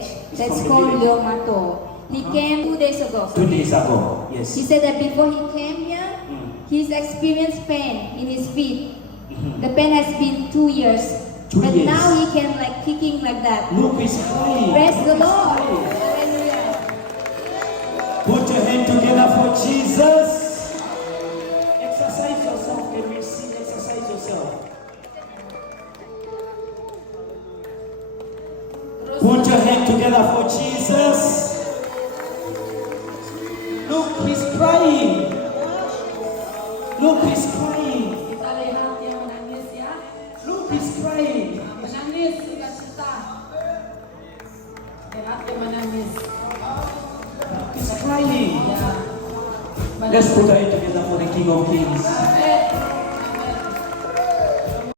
village that's from the called village. Lyomato. He came 2 days ago. 2 days ago. He Yes. said that before he came here, he's experienced pain in his feet. The pain has been 2 years. 2 But years. now he can like kicking like that. Look, he's crying. Praise the He's Lord. crying. Hallelujah. Put your hand together for Jesus. Exercise yourself. Can we see? Exercise yourself. Put your hand together for Jesus. Look, he's crying. Look, he's crying. Kita lihat dia menangis ya. Look, he's crying. Menangis sukacita. Lihat dia menangis. He's crying. Ya. Let's put our hand together for the King of Kings.